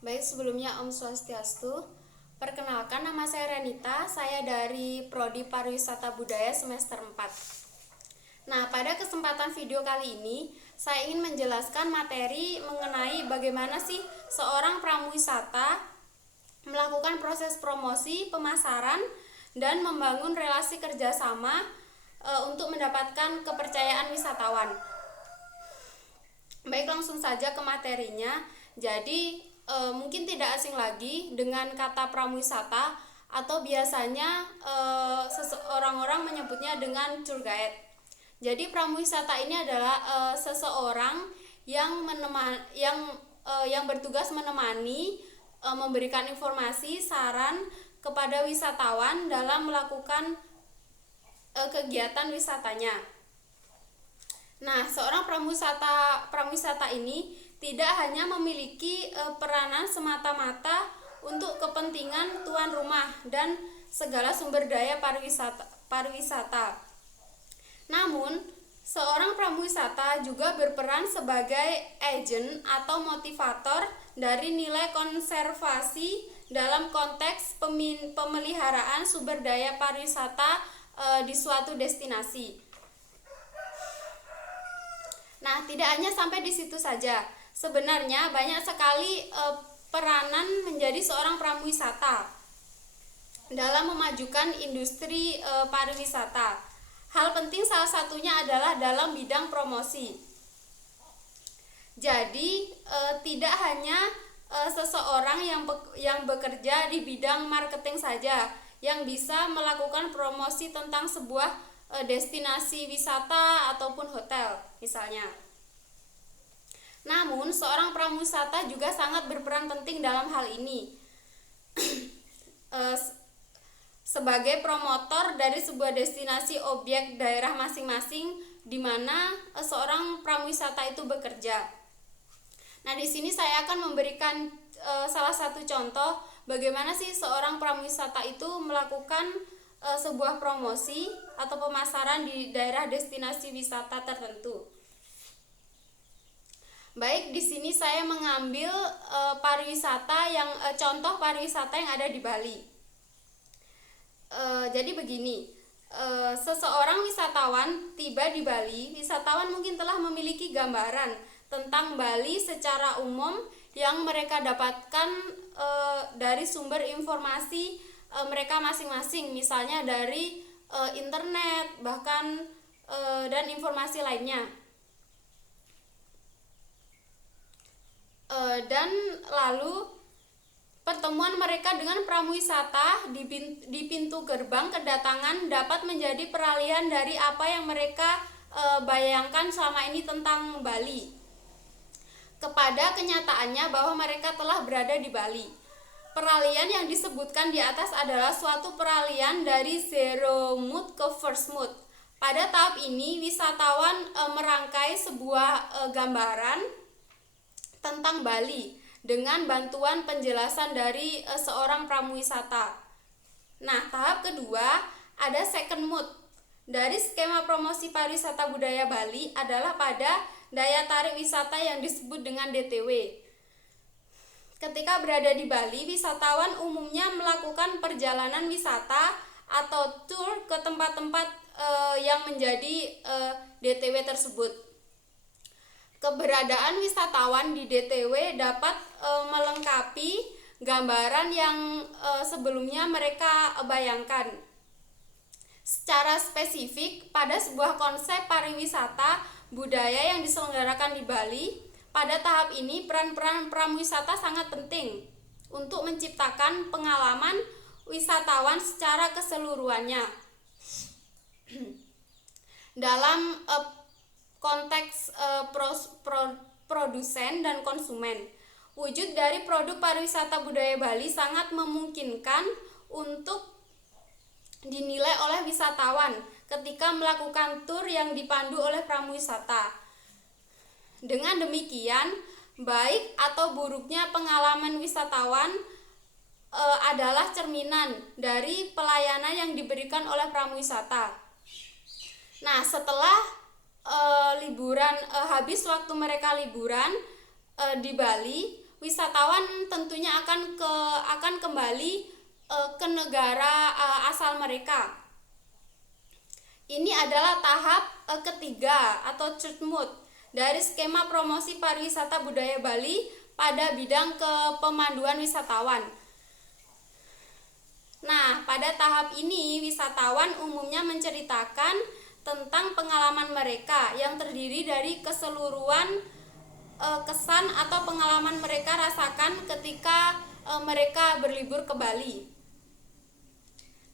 Baik, sebelumnya Om Swastiastu. Perkenalkan, nama saya Renita, saya dari Prodi Pariwisata Budaya semester 4. Nah, pada kesempatan video kali ini, saya ingin menjelaskan materi mengenai bagaimana sih seorang pramuwisata melakukan proses promosi, pemasaran, dan membangun relasi kerjasama untuk mendapatkan kepercayaan wisatawan. Baik, langsung saja ke materinya. Jadi mungkin tidak asing lagi dengan kata pramuwisata atau biasanya orang-orang menyebutnya dengan tour guide. Jadi pramuwisata ini adalah seseorang yang bertugas menemani, memberikan informasi, saran kepada wisatawan dalam melakukan kegiatan wisatanya. Nah, seorang pramuwisata ini tidak hanya memiliki peranan semata-mata untuk kepentingan tuan rumah dan segala sumber daya pariwisata. Namun, seorang pramuwisata juga berperan sebagai agen atau motivator dari nilai konservasi dalam konteks pemeliharaan sumber daya pariwisata di suatu destinasi. Nah, tidak hanya sampai di situ saja. Sebenarnya banyak sekali peranan menjadi seorang pramuwisata dalam memajukan industri pariwisata. Hal penting salah satunya adalah dalam bidang promosi. Jadi, tidak hanya seseorang yang bekerja di bidang marketing saja yang bisa melakukan promosi tentang sebuah destinasi wisata ataupun hotel misalnya. Namun, seorang pramuwisata juga sangat berperan penting dalam hal ini sebagai promotor dari sebuah destinasi objek daerah masing-masing di mana seorang pramuwisata itu bekerja. Nah, di sini saya akan memberikan salah satu contoh bagaimana sih seorang pramuwisata itu melakukan sebuah promosi atau pemasaran di daerah destinasi wisata tertentu. Baik, di sini saya mengambil contoh pariwisata yang ada di Bali. Jadi begini, seseorang wisatawan tiba di Bali, wisatawan mungkin telah memiliki gambaran tentang Bali secara umum yang mereka dapatkan dari sumber informasi mereka masing-masing, misalnya dari internet bahkan dan informasi lainnya. Dan lalu pertemuan mereka dengan pramuwisata di pintu gerbang kedatangan dapat menjadi peralihan dari apa yang mereka bayangkan selama ini tentang Bali kepada kenyataannya bahwa mereka telah berada di Bali. Peralihan yang disebutkan di atas adalah suatu peralihan dari zero mood ke first mood. Pada tahap ini, wisatawan merangkai sebuah gambaran tentang Bali dengan bantuan penjelasan dari seorang pramuwisata. Nah, tahap kedua ada second mood. Dari skema promosi pariwisata budaya Bali adalah pada daya tarik wisata yang disebut dengan DTW. Ketika berada di Bali, wisatawan umumnya melakukan perjalanan wisata atau tour ke tempat-tempat yang menjadi DTW tersebut. Keberadaan wisatawan di DTW dapat melengkapi gambaran yang sebelumnya mereka bayangkan. Secara spesifik, pada sebuah konsep pariwisata budaya yang diselenggarakan di Bali, pada tahap ini peran-peran pramuwisata sangat penting untuk menciptakan pengalaman wisatawan secara keseluruhannya. Dalam konteks produsen dan konsumen, wujud dari produk pariwisata budaya Bali sangat memungkinkan untuk dinilai oleh wisatawan ketika melakukan tur yang dipandu oleh pramuwisata. Dengan demikian, baik atau buruknya pengalaman wisatawan adalah cerminan dari pelayanan yang diberikan oleh pramuwisata. Nah, setelah habis waktu mereka liburan di Bali, wisatawan tentunya akan kembali ke negara asal mereka. Ini adalah tahap ketiga atau third mode dari skema promosi pariwisata budaya Bali pada bidang kepemanduan wisatawan. Nah, pada tahap ini wisatawan umumnya menceritakan tentang pengalaman mereka yang terdiri dari keseluruhan kesan atau pengalaman mereka rasakan ketika mereka berlibur ke Bali.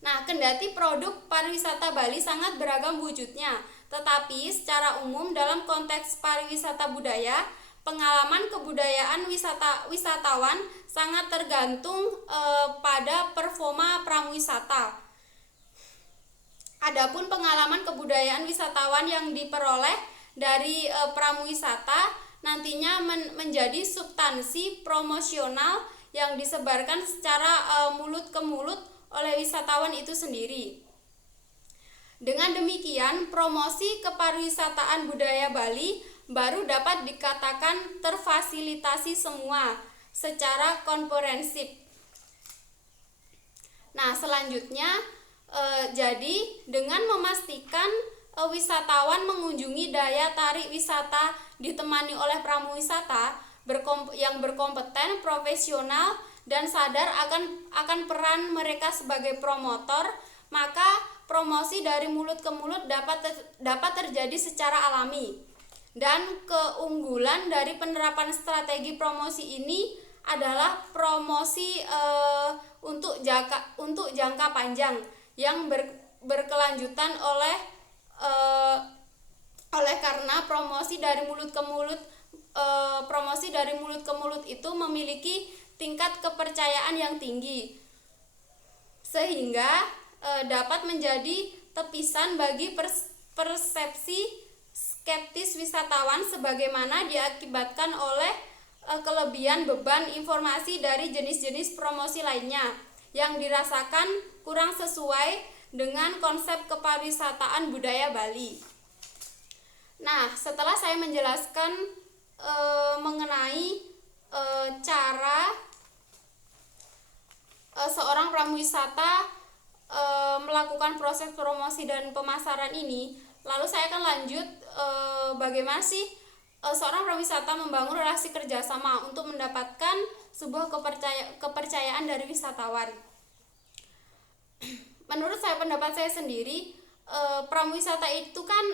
Nah, kendati produk pariwisata Bali sangat beragam wujudnya, tetapi secara umum dalam konteks pariwisata budaya, pengalaman kebudayaan wisatawan sangat tergantung pada performa pramuwisata. Adapun pengalaman kebudayaan wisatawan yang diperoleh dari pramuwisata nantinya menjadi substansi promosional yang disebarkan secara mulut ke mulut oleh wisatawan itu sendiri. Dengan demikian, promosi kepariwisataan budaya Bali baru dapat dikatakan terfasilitasi semua secara komprehensif. Nah, selanjutnya jadi dengan memastikan wisatawan mengunjungi daya tarik wisata ditemani oleh pramuwisata yang berkompeten, profesional, dan sadar akan peran mereka sebagai promotor, maka promosi dari mulut ke mulut dapat terjadi secara alami. Dan keunggulan dari penerapan strategi promosi ini adalah promosi untuk jangka panjang yang berkelanjutan oleh karena promosi dari mulut ke mulut itu memiliki tingkat kepercayaan yang tinggi, sehingga dapat menjadi tepisan bagi persepsi skeptis wisatawan sebagaimana diakibatkan oleh kelebihan beban informasi dari jenis-jenis promosi lainnya yang dirasakan kurang sesuai dengan konsep kepariwisataan budaya Bali. Nah, setelah saya menjelaskan mengenai cara seorang pramuwisata melakukan proses promosi dan pemasaran ini, lalu saya akan lanjut bagaimana sih seorang pramuwisata membangun relasi kerjasama untuk mendapatkan sebuah kepercayaan dari wisatawan. Menurut pendapat saya sendiri, pramuwisata itu kan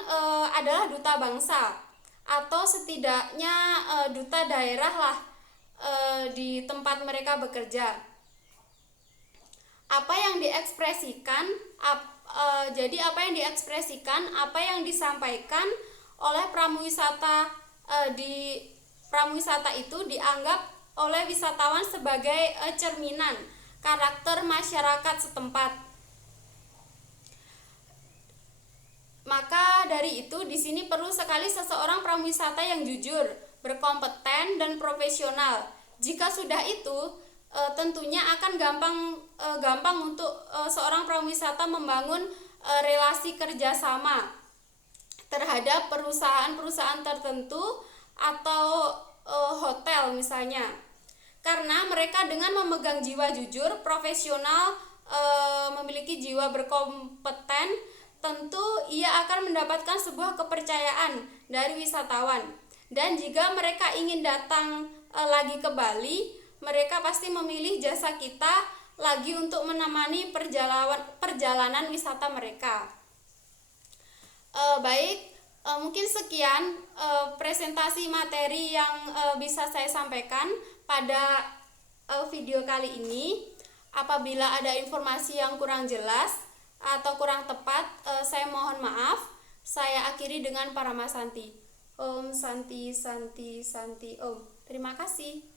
adalah duta bangsa atau setidaknya duta daerah lah di tempat mereka bekerja. Apa yang diekspresikan, apa yang disampaikan oleh pramuwisata di pramuwisata itu dianggap oleh wisatawan sebagai cerminan karakter masyarakat setempat. Maka dari itu di sini perlu sekali seseorang pramuwisata yang jujur, berkompeten dan profesional. Jika sudah itu, tentunya akan gampang untuk seorang pramuwisata membangun relasi kerjasama terhadap perusahaan-perusahaan tertentu atau hotel misalnya. Karena mereka dengan memegang jiwa jujur, profesional, memiliki jiwa berkompeten, tentu ia akan mendapatkan sebuah kepercayaan dari wisatawan. Dan jika mereka ingin datang lagi ke Bali, mereka pasti memilih jasa kita lagi untuk menemani perjalanan wisata mereka. Mungkin sekian presentasi materi yang bisa saya sampaikan pada video kali ini. Apabila ada informasi yang kurang jelas atau kurang tepat, saya mohon maaf. Saya akhiri dengan Paramasanti. Om Santi Santi Santi Om. Terima kasih.